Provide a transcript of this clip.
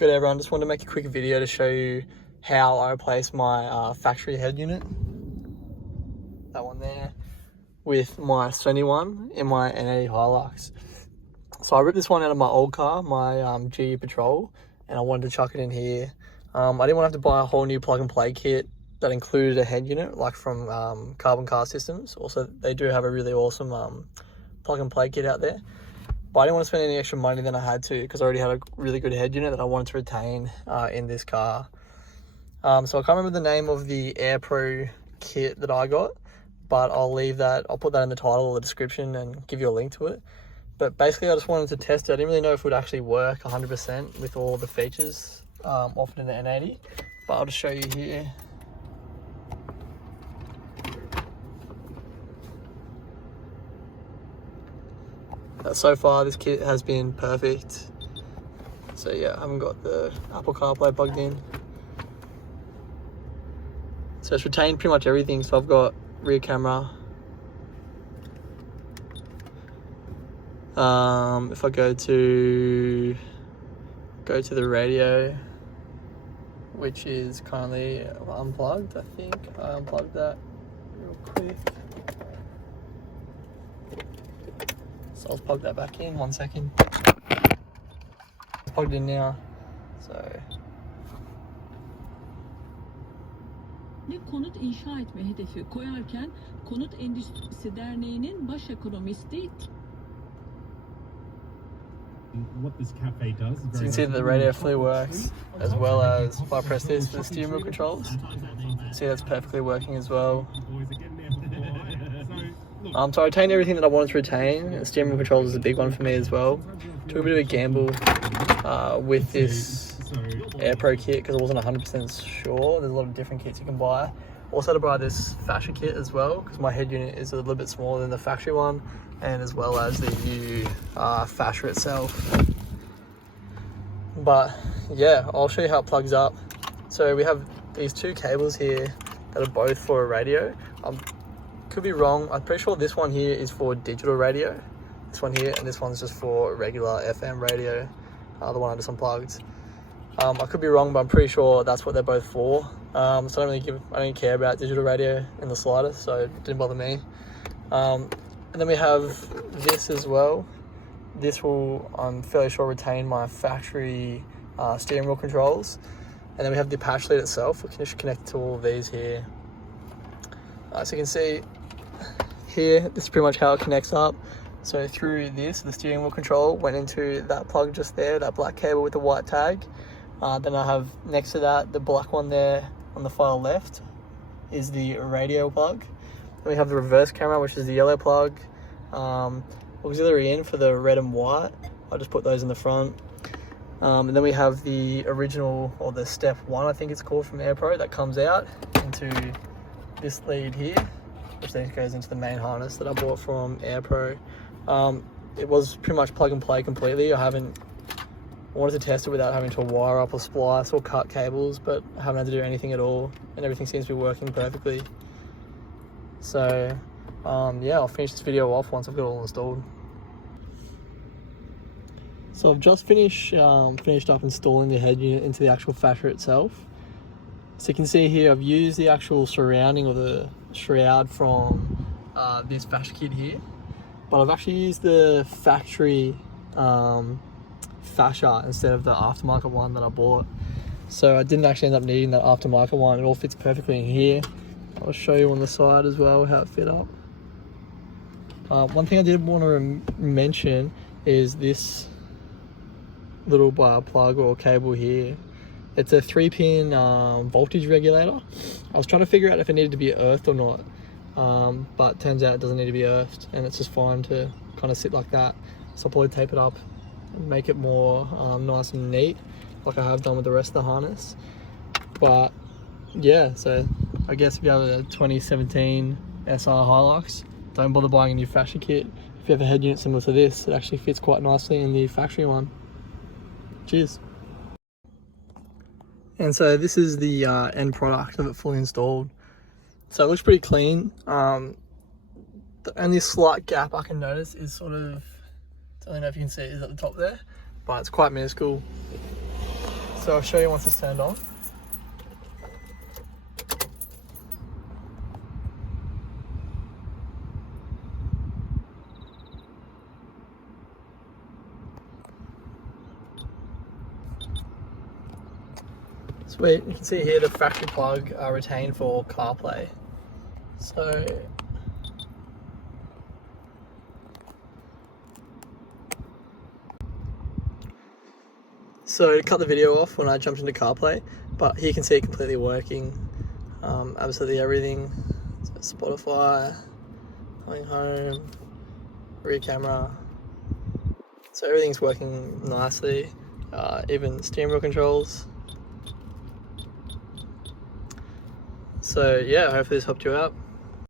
Good everyone, just wanted to make a quick video to show you how I replace my factory head unit, that one there, with my Sony one in my N80 Hiluix. So I ripped this one out of my old car, my GU Patrol, and I wanted to chuck it in here. I didn't want to have to buy a whole new plug and play kit that included a head unit, like from Carbon Car Systems. Also, they do have a really awesome plug and play kit out there. But I didn't want to spend any extra money than I had to, because I already had a really good head unit that I wanted to retain in this car. So I can't remember the name of the Aerpro kit that I got, but I'll leave that, I'll put that in the title or the description and give you a link to it. But basically I just wanted to test it. I didn't really know if it would actually work 100% with all the features offered in the N80, but I'll just show you here. So far this kit has been perfect. So yeah, I haven't got the Apple CarPlay plugged in. So it's retained pretty much everything. So I've got rear camera. If I go to the radio, which is currently unplugged, I think I unplugged that real quick. So I'll plug that back in, 1 second. It's plugged in now, so. Konut inşa etme hedefi koyarken Konut Endüstrisi Derneği'nin baş ekonomisti. What this cafe does. So you can see that the radio fully works, as well as if I press this for the steering wheel controls. See that's perfectly working as well. So I retained everything that I wanted to retain. The steering wheel controls is a big one for me as well. Took a bit of a gamble with this Aerpro kit because I wasn't 100% sure. There's a lot of different kits you can buy. Also to buy this Fascia kit as well, because my head unit is a little bit smaller than the factory one, and as well as the new Fascia itself. But yeah, I'll show you how it plugs up. So we have these two cables here that are both for a radio. Could be wrong, I'm pretty sure this one here is for digital radio, this one here, and this one's just for regular FM radio, the one I just unplugged. I could be wrong, but I'm pretty sure that's what they're both for. So I don't care about digital radio in the slightest, so it didn't bother me. And then we have this as well. This will, I'm fairly sure, retain my factory steering wheel controls. And then we have the patch lead itself, we can just connect to all of these here. So you can see here, this is pretty much how it connects up. So through this, the steering wheel control went into that plug just there, that black cable with the white tag. Then I have next to that, the black one there on the far left is the radio plug. Then we have the reverse camera, which is the yellow plug. Auxiliary in for the red and white. I'll just put those in the front. And then we have the original, or the step 1, I think it's called, from Aerpro, that comes out into this lead here, which then goes into the main harness that I bought from Aerpro. It was pretty much plug and play completely. I wanted to test it without having to wire up or splice or cut cables, but I haven't had to do anything at all, and everything seems to be working perfectly. So yeah, I'll finish this video off once I've got it all installed. So I've just finished up installing the head unit into the actual Fascia itself. So you can see here I've used the actual surrounding, or the shroud, from this Fascia kit here, but I've actually used the factory Fascia instead of the aftermarket one that I bought. So I didn't actually end up needing that aftermarket one. It all fits perfectly in here. I'll show you on the side as well how it fit up. One thing I did want to mention is this little plug or cable here. It's a 3-pin voltage regulator. I was trying to figure out if it needed to be earthed or not, but turns out it doesn't need to be earthed, and it's just fine to kind of sit like that. So I'll probably tape it up and make it more nice and neat, like I have done with the rest of the harness. But yeah, so I guess if you have a 2017 SR Hilux, don't bother buying a new Fascia kit. If you have a head unit similar to this, it actually fits quite nicely in the factory one. Cheers. And so this is the end product of it fully installed. So it looks pretty clean. The only slight gap I can notice is sort of, I don't know if you can see it, is at the top there, but it's quite minuscule. So I'll show you once it's turned on. Sweet, you can see here the factory plug are retained for CarPlay. So to cut the video off when I jumped into CarPlay, but here you can see it completely working. Absolutely everything. So Spotify, coming home, rear camera. So everything's working nicely. Even steering wheel controls. So yeah, hopefully this helped you out.